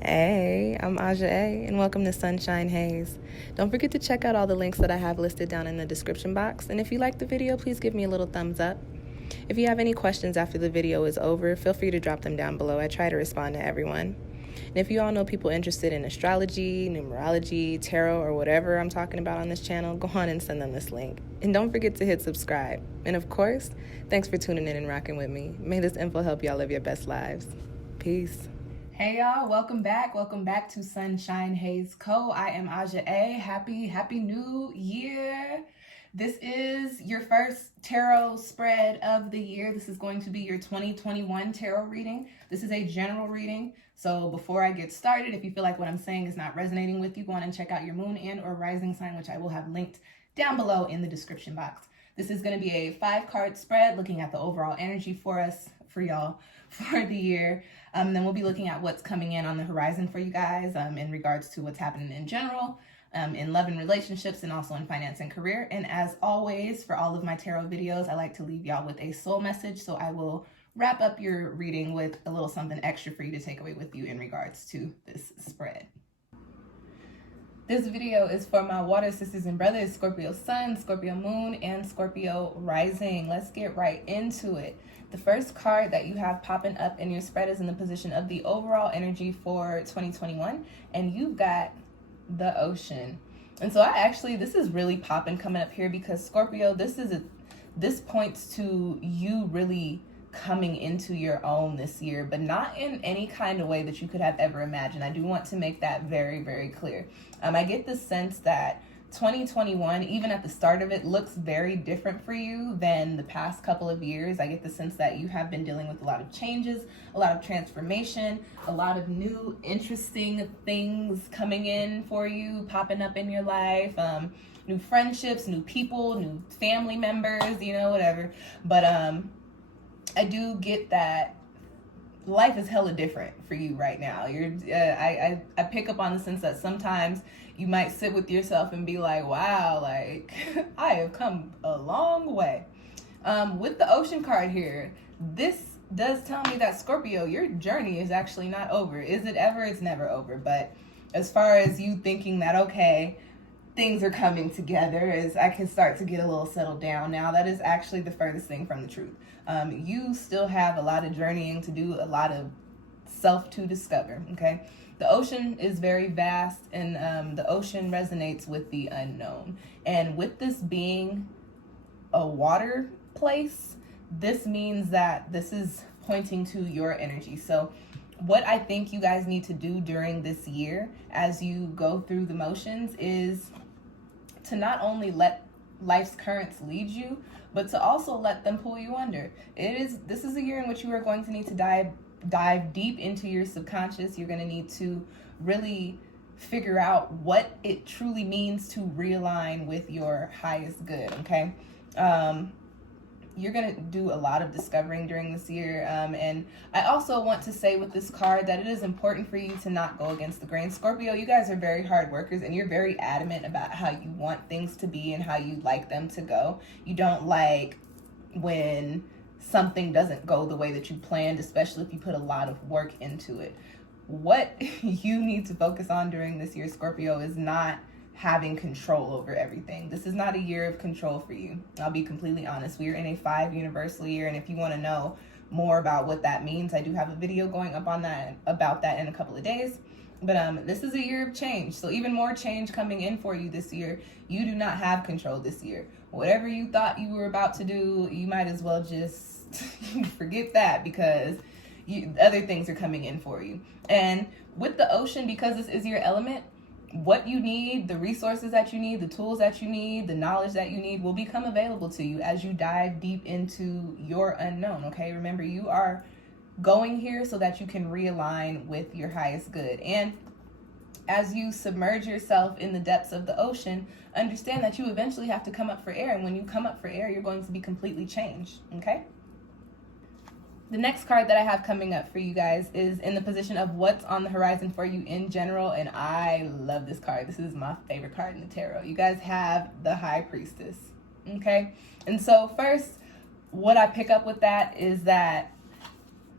Hey, I'm Aja A, and welcome to Sunshine Haze. Don't forget to check out all the links that I have listed down in the description box, and if you like the video, please give me a little thumbs up. If you have any questions after the video is over, feel free to drop them down below. I try to respond to everyone. And if you all know people interested in astrology, numerology, tarot, or whatever I'm talking about on this channel, go on and send them this link. And don't forget to hit subscribe. And of course, thanks for tuning in and rocking with me. May this info help y'all live your best lives. Peace. Hey y'all, welcome back to SunshinehazeCo. I am Aja A. Happy new year. This is your first tarot spread of the year. This is going to be your 2021 tarot reading. This is a general reading. So before I get started, if you feel like what I'm saying is not resonating with you, go on and check out your moon and or rising sign, which I will have linked down below in the description box. This is going to be a 5-card spread looking at the overall energy for us, for y'all, for the year. Then we'll be looking at what's coming in on the horizon for you guys in regards to what's happening in general, in love and relationships, and also in finance and career. And as always, for all of my tarot videos, I like to leave y'all with a soul message. So I will wrap up your reading with a little something extra for you to take away with you in regards to this spread. This video is for my water sisters and brothers, Scorpio Sun, Scorpio Moon, and Scorpio Rising. Let's get right into it. The first card that you have popping up in your spread is in the position of the overall energy for 2021, and you've got the ocean. And so this is really popping coming up here because Scorpio, this points to you really coming into your own this year, but not in any kind of way that you could have ever imagined. I do want to make that very, very clear. I get the sense that 2021, even at the start of it, looks very different for you than the past couple of years. I get the sense that you have been dealing with a lot of changes, a lot of transformation, a lot of new interesting things coming in for you, popping up in your life, new friendships, new people, new family members, whatever. But I do get that life is hella different for you right now. I pick up on the sense that sometimes you might sit with yourself and be like, wow, like I have come a long way. With the ocean card here, this does tell me that Scorpio, your journey is actually not over. Is it ever? It's never over. But as far as you thinking that, okay, things are coming together, as I can start to get a little settled down now, that is actually the furthest thing from the truth. You still have a lot of journeying to do, a lot of self to discover, okay? The ocean is very vast, and the ocean resonates with the unknown. And with this being a water place, this means that this is pointing to your energy. So what I think you guys need to do during this year as you go through the motions is to not only let life's currents lead you, but to also let them pull you under. This is a year in which you are going to need to dive deep into your subconscious. You're going to need to really figure out what it truly means to realign with your highest good, okay? You're going to do a lot of discovering during this year. And I also want to say with this card that it is important for you to not go against the grain. Scorpio, you guys are very hard workers, and you're very adamant about how you want things to be and how you like them to go. You don't like when something doesn't go the way that you planned, especially if you put a lot of work into it. What you need to focus on during this year, Scorpio, is not having control over everything. This is not a year of control for you. I'll be completely honest. We are in a 5 universal year, and if you want to know more about what that means, I do have a video going up on that about that in a couple of days. But this is a year of change, so even more change coming in for you this year. You do not have control this year. Whatever you thought you were about to do, you might as well just forget that, because other things are coming in for you. And with the ocean, because this is your element, what you need, the resources that you need, the tools that you need, the knowledge that you need will become available to you as you dive deep into your unknown, okay? Remember, you are going here so that you can realign with your highest good. And as you submerge yourself in the depths of the ocean, understand that you eventually have to come up for air. And when you come up for air, you're going to be completely changed, okay? The next card that I have coming up for you guys is in the position of what's on the horizon for you in general, and I love this card. This is my favorite card in the tarot. You guys have the High Priestess, okay? And so first, what I pick up with that is that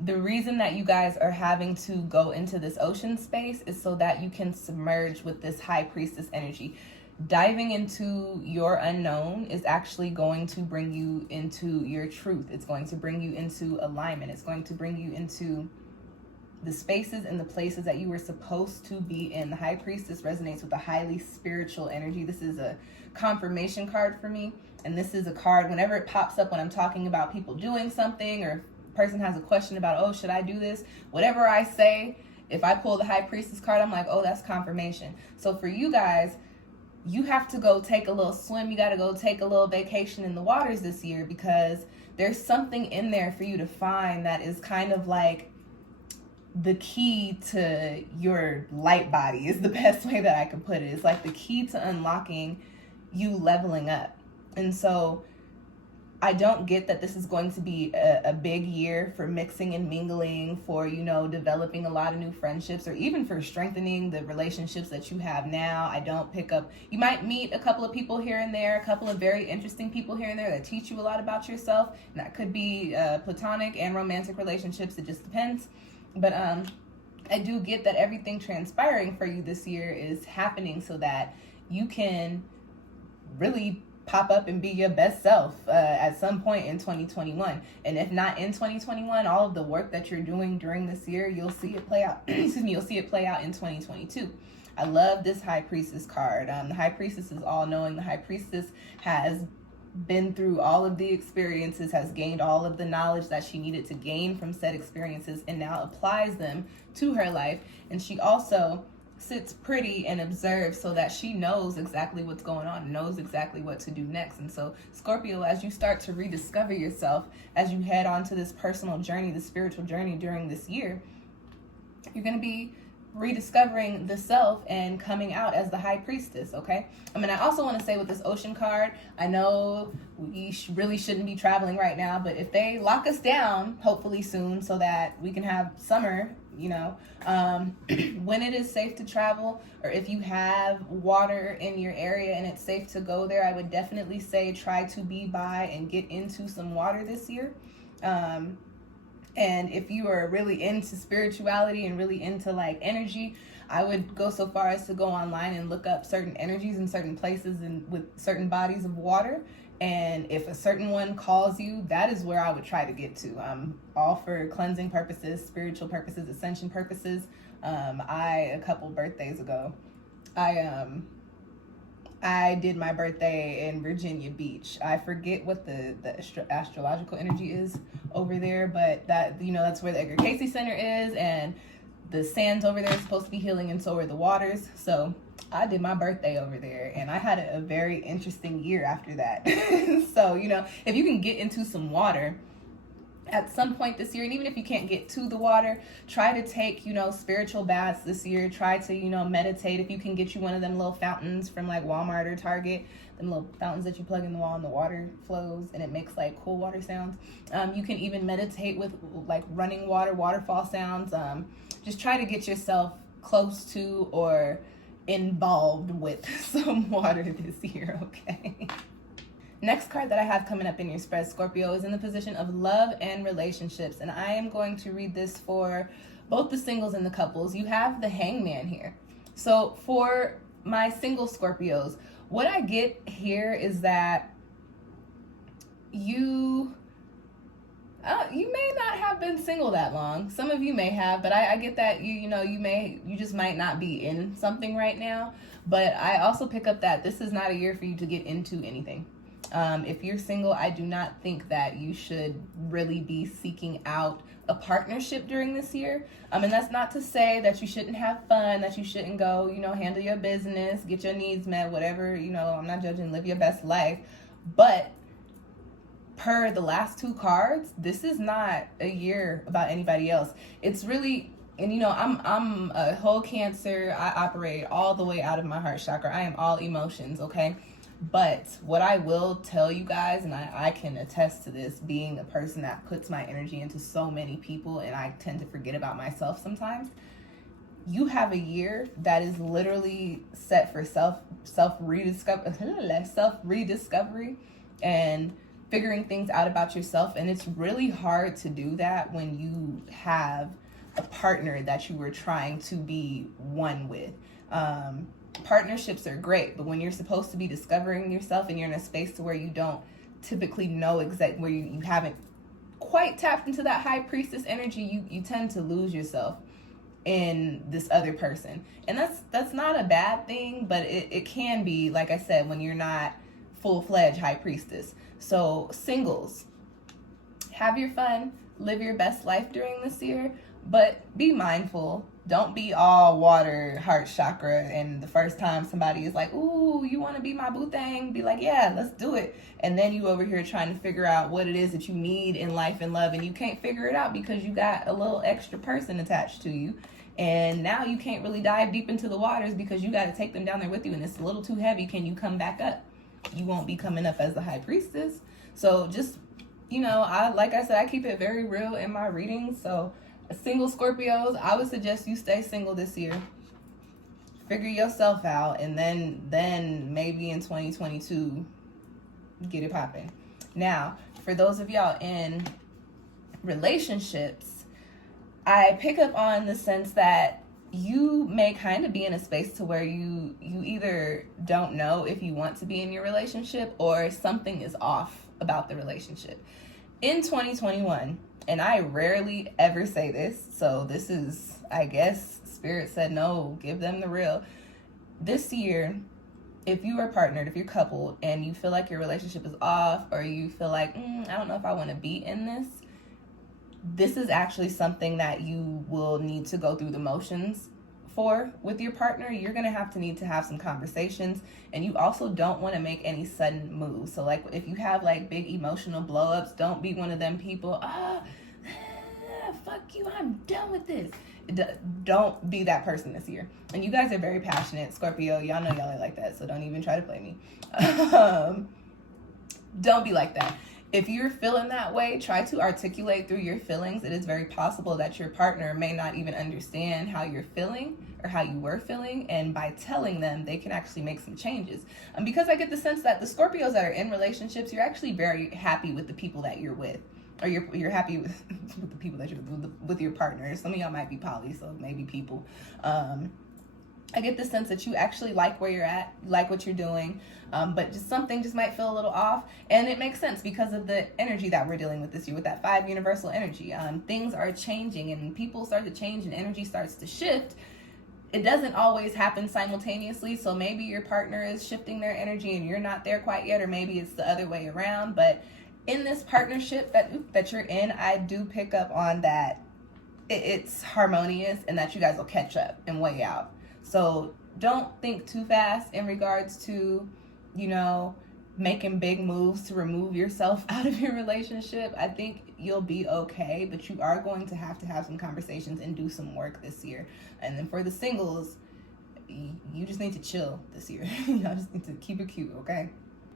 The reason that you guys are having to go into this ocean space is so that you can submerge with this high priestess energy. Diving into your unknown is actually going to bring you into your truth. It's going to bring you into alignment. It's going to bring you into the spaces and the places that you were supposed to be in. The high priestess resonates with a highly spiritual energy. This is a confirmation card for me. And this is a card, whenever it pops up when I'm talking about people doing something, or a person has a question about, oh, should I do this? Whatever I say, if I pull the high priestess card, I'm like, oh, that's confirmation. So for you guys, you have to go take a little swim. You got to go take a little vacation in the waters this year, because there's something in there for you to find that is kind of like the key to your light body, is the best way that I could put it. It's like the key to unlocking you leveling up. And so I don't get that this is going to be a big year for mixing and mingling, for, you know, developing a lot of new friendships, or even for strengthening the relationships that you have now. I don't pick up, you might meet a couple of people here and there, a couple of very interesting people here and there that teach you a lot about yourself. And that could be platonic and romantic relationships. It just depends. But I do get that everything transpiring for you this year is happening so that you can really pop up and be your best self at some point in 2021. And if not in 2021, all of the work that you're doing during this year, you'll see it play out. Excuse me, you'll see it play out in 2022. I love this high priestess card. The high priestess is all knowing. The high priestess has been through all of the experiences, has gained all of the knowledge that she needed to gain from said experiences, and now applies them to her life. And she also sits pretty and observes so that she knows exactly what's going on, knows exactly what to do next. And so Scorpio, as you start to rediscover yourself, as you head on to this personal journey, the spiritual journey during this year, you're going to be rediscovering the self and coming out as the high priestess. Okay, I mean, I also want to say with this ocean card, I know we really shouldn't be traveling right now, but if they lock us down hopefully soon so that we can have summer, you know, when it is safe to travel, or if you have water in your area and it's safe to go there, I would definitely say try to be by and get into some water this year. And if you are really into spirituality and really into like energy, I would go so far as to go online and look up certain energies in certain places and with certain bodies of water. And if a certain one calls you, that is where I would try to get to. All for cleansing purposes, spiritual purposes, ascension purposes. A couple birthdays ago, I did my birthday in Virginia Beach. I forget what the astrological energy is over there, but that, you know, that's where the Edgar Cayce Center is, and the sands over there is supposed to be healing, and so are the waters. So I did my birthday over there, and I had a very interesting year after that. So, you know, if you can get into some water at some point this year, and even if you can't get to the water, try to take, you know, spiritual baths this year. Try to, you know, meditate. If you can get you one of them little fountains from like Walmart or Target, them little fountains that you plug in the wall and the water flows and it makes like cool water sounds. You can even meditate with like running water, waterfall sounds. Just try to get yourself close to or involved with some water this year, okay? Next card that I have coming up in your spread, Scorpio, is in the position of love and relationships. And I am going to read this for both the singles and the couples. You have the Hangman here. So for my single Scorpios, what I get here is that you may not have been single that long. Some of you may have, but I get that you just might not be in something right now. But I also pick up that this is not a year for you to get into anything. If you're single, I do not think that you should really be seeking out a partnership during this year. And that's not to say that you shouldn't have fun, that you shouldn't go, you know, handle your business, get your needs met, whatever, you know, I'm not judging, live your best life. But per the last two cards, this is not a year about anybody else. It's really, and you know, I'm a whole Cancer. I operate all the way out of my heart chakra. I am all emotions, okay? But what I will tell you guys, and I can attest to this, being a person that puts my energy into so many people, and I tend to forget about myself sometimes, you have a year that is literally set for self rediscovery, and figuring things out about yourself. And it's really hard to do that when you have a partner that you were trying to be one with. Partnerships are great, but when you're supposed to be discovering yourself and you're in a space to where you don't typically know exactly where you haven't quite tapped into that high priestess energy, you tend to lose yourself in this other person. And that's not a bad thing, but it can be, like I said, when you're not full-fledged high priestess. So singles, have your fun, live your best life during this year, but be mindful. Don't be all water, heart chakra, and the first time somebody is like, ooh, you want to be my boo thing? Be like, yeah, let's do it. And then you over here trying to figure out what it is that you need in life and love, and you can't figure it out because you got a little extra person attached to you. And now you can't really dive deep into the waters because you got to take them down there with you, and it's a little too heavy. Can you come back up? You won't be coming up as the high priestess. So just, like I said, I keep it very real in my readings. So single Scorpios, I would suggest you stay single this year. Figure yourself out, and then maybe in 2022, get it popping. Now, for those of y'all in relationships, I pick up on the sense that you may kind of be in a space to where you either don't know if you want to be in your relationship or something is off about the relationship. In 2021, and I rarely ever say this, so this is, I guess, Spirit said no, give them the real. This year, if you are partnered, if you're coupled, and you feel like your relationship is off, or you feel like, I don't know if I want to be in this is actually something that you will need to go through the motions for with your partner. You're going to need to have some conversations, and you also don't want to make any sudden moves. So like if you have like big emotional blow-ups, don't be one of them people, fuck you, I'm done with this. Don't be that person this year. And you guys are very passionate, Scorpio. Y'all know y'all are like that, so don't even try to play me. Don't be like that. If you're feeling that way, try to articulate through your feelings. It is very possible that your partner may not even understand how you're feeling or how you were feeling, and by telling them, they can actually make some changes. Because I get the sense that the Scorpios that are in relationships, you're actually very happy with the people that you're with, or you're happy with the people that you're with your partner. Some of y'all might be poly, so maybe people. I get the sense that you actually like where you're at, like what you're doing, but just something just might feel a little off. And it makes sense because of the energy that we're dealing with this year, with that 5 universal energy. Things are changing, and people start to change, and energy starts to shift. It doesn't always happen simultaneously, so maybe your partner is shifting their energy and you're not there quite yet, or maybe it's the other way around. But in this partnership that you're in, I do pick up on that it's harmonious and that you guys will catch up and weigh out. So don't think too fast in regards to, making big moves to remove yourself out of your relationship. I think you'll be okay, but you are going to have some conversations and do some work this year. And then for the singles, you just need to chill this year. Y'all just need to keep it cute, okay?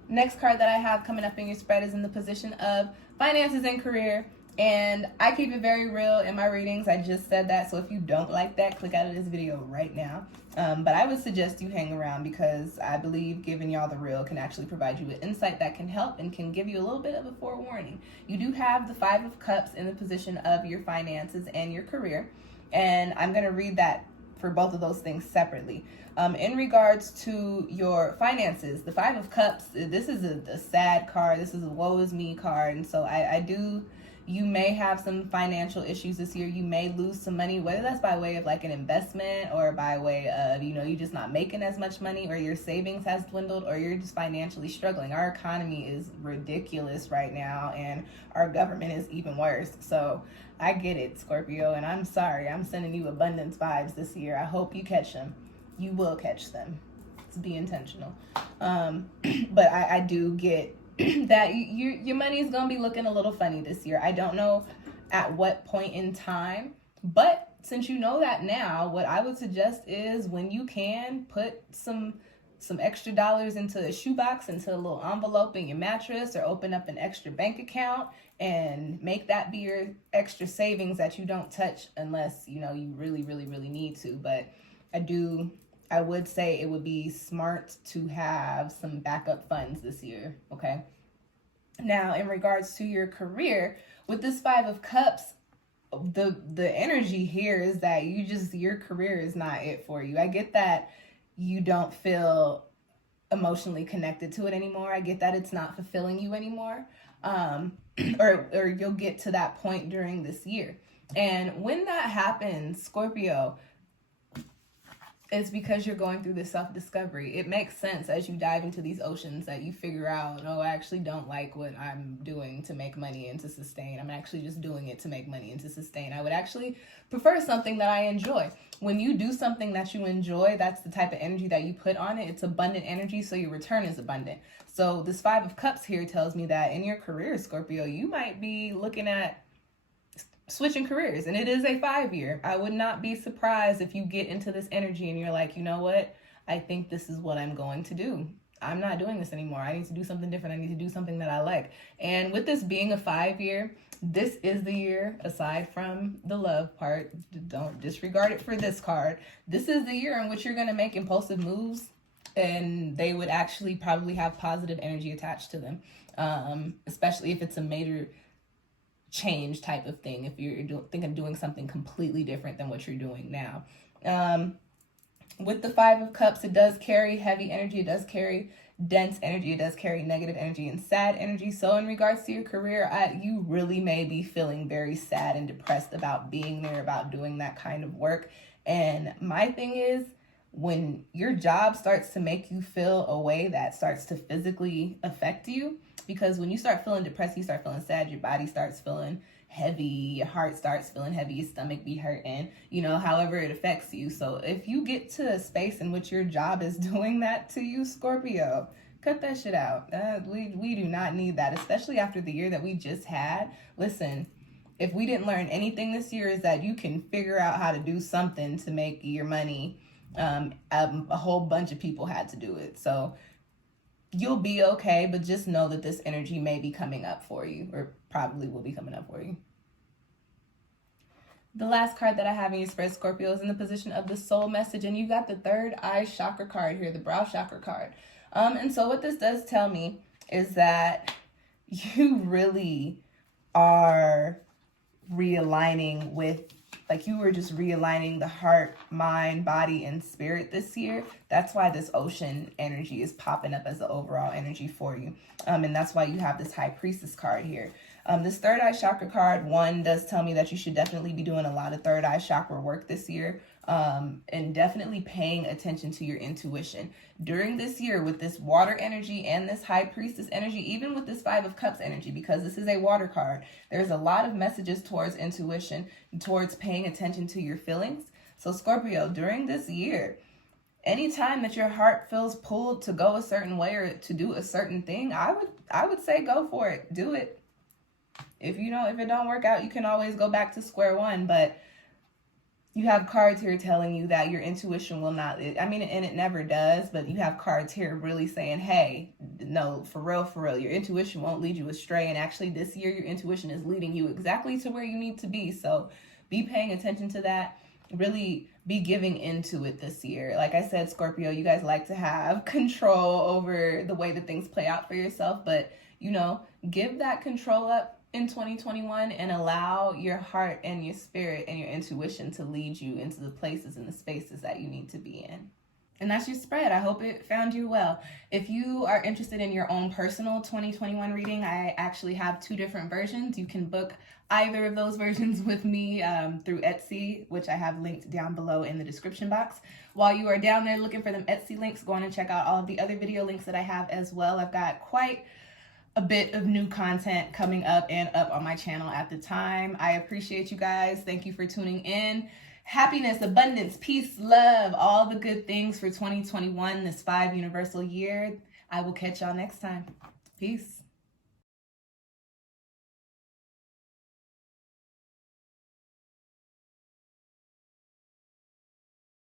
Next card that I have coming up in your spread is in the position of finances and career. And I keep it very real in my readings. I just said that, so if you don't like that, click out of this video right now. But I would suggest you hang around, because I believe giving y'all the real can actually provide you with insight that can help and can give you a little bit of a forewarning. You do have the 5 of Cups in the position of your finances and your career, and I'm going to read that for both of those things separately. In regards to your finances, the 5 of Cups, this is a sad card. This is a woe is me card, and so you may have some financial issues this year. You may lose some money, whether that's by way of like an investment or by way of, you're just not making as much money, or your savings has dwindled, or you're just financially struggling. Our economy is ridiculous right now, and our government is even worse. So I get it, Scorpio, and I'm sorry. I'm sending you abundance vibes this year. I hope you catch them. You will catch them. Let's be intentional. But I do get that your money is going to be looking a little funny this year. I don't know at what point in time, but since you know that now, what I would suggest is, when you can, put some extra dollars into a shoebox, into a little envelope in your mattress, or open up an extra bank account and make that be your extra savings that you don't touch unless, you really, really, really need to. But I would say it would be smart to have some backup funds this year, okay? Now, in regards to your career, with this Five of Cups, the energy here is that your career is not it for you. I get that you don't feel emotionally connected to it anymore. I get that it's not fulfilling you anymore. Or you'll get to that point during this year. And when that happens, Scorpio, it's because you're going through this self-discovery. It makes sense as you dive into these oceans that you figure out, oh, I actually don't like what I'm doing to make money and to sustain. I'm actually just doing it to make money and to sustain. I would actually prefer something that I enjoy. When you do something that you enjoy, that's the type of energy that you put on it. It's abundant energy, so your return is abundant. So this Five of Cups here tells me that in your career, Scorpio, you might be looking at switching careers, and it is a 5-year. I would not be surprised if you get into this energy and you're like, you know what, I think this is what I'm going to do. I'm not doing this anymore. I need to do something different. I need to do something that I like. And with this being a 5-year, this is the year, aside from the love part, don't disregard it for this card, this is the year in which you're going to make impulsive moves, and they would actually probably have positive energy attached to them, especially if it's a major change type of thing, if you're thinking of doing something completely different than what you're doing now. With the Five of Cups, it does carry heavy energy, it does carry dense energy, it does carry negative energy and sad energy. So in regards to your career, you really may be feeling very sad and depressed about being there, about doing that kind of work. And my thing is, when your job starts to make you feel a way that starts to physically affect you, because when you start feeling depressed, you start feeling sad, your body starts feeling heavy, your heart starts feeling heavy, your stomach be hurting, however it affects you. So if you get to a space in which your job is doing that to you, Scorpio, cut that shit out. We do not need that, especially after the year that we just had. Listen, if we didn't learn anything this year, is that you can figure out how to do something to make your money. A whole bunch of people had to do it. So you'll be okay, but just know that this energy may be coming up for you, or probably will be coming up for you. The last card that I have in your spread, Scorpio, is in the position of the soul message, and you got the third eye chakra card here, the brow chakra card. And so what this does tell me is that you really are realigning with, you were just realigning the heart, mind, body, and spirit this year. That's why this ocean energy is popping up as the overall energy for you. And that's why you have this High Priestess card here. This third eye chakra card, one, does tell me that you should definitely be doing a lot of third eye chakra work this year, and definitely paying attention to your intuition. During this year, with this water energy and this High Priestess energy, even with this Five of Cups energy, because this is a water card, there's a lot of messages towards intuition, towards paying attention to your feelings. So Scorpio, during this year, anytime that your heart feels pulled to go a certain way or to do a certain thing, I would say go for it. Do it. If it don't work out, you can always go back to square one, but you have cards here telling you that your intuition will not, and it never does, but you have cards here really saying, hey, no, for real, your intuition won't lead you astray. And actually this year, your intuition is leading you exactly to where you need to be. So be paying attention to that. Really be giving into it this year. Like I said, Scorpio, you guys like to have control over the way that things play out for yourself, but give that control up in 2021 and allow your heart and your spirit and your intuition to lead you into the places and the spaces that you need to be in. And that's your spread. I hope it found you well. If you are interested in your own personal 2021 reading, I actually have 2 different versions. You can book either of those versions with me through Etsy, which I have linked down below in the description box. While you are down there looking for them Etsy links, go on and check out all of the other video links that I have as well. I've got quite a bit of new content coming up and up on my channel at the time. I appreciate you guys. Thank you for tuning in. Happiness, abundance, peace, love, all the good things for 2021, this 5 universal year. I will catch y'all next time. Peace.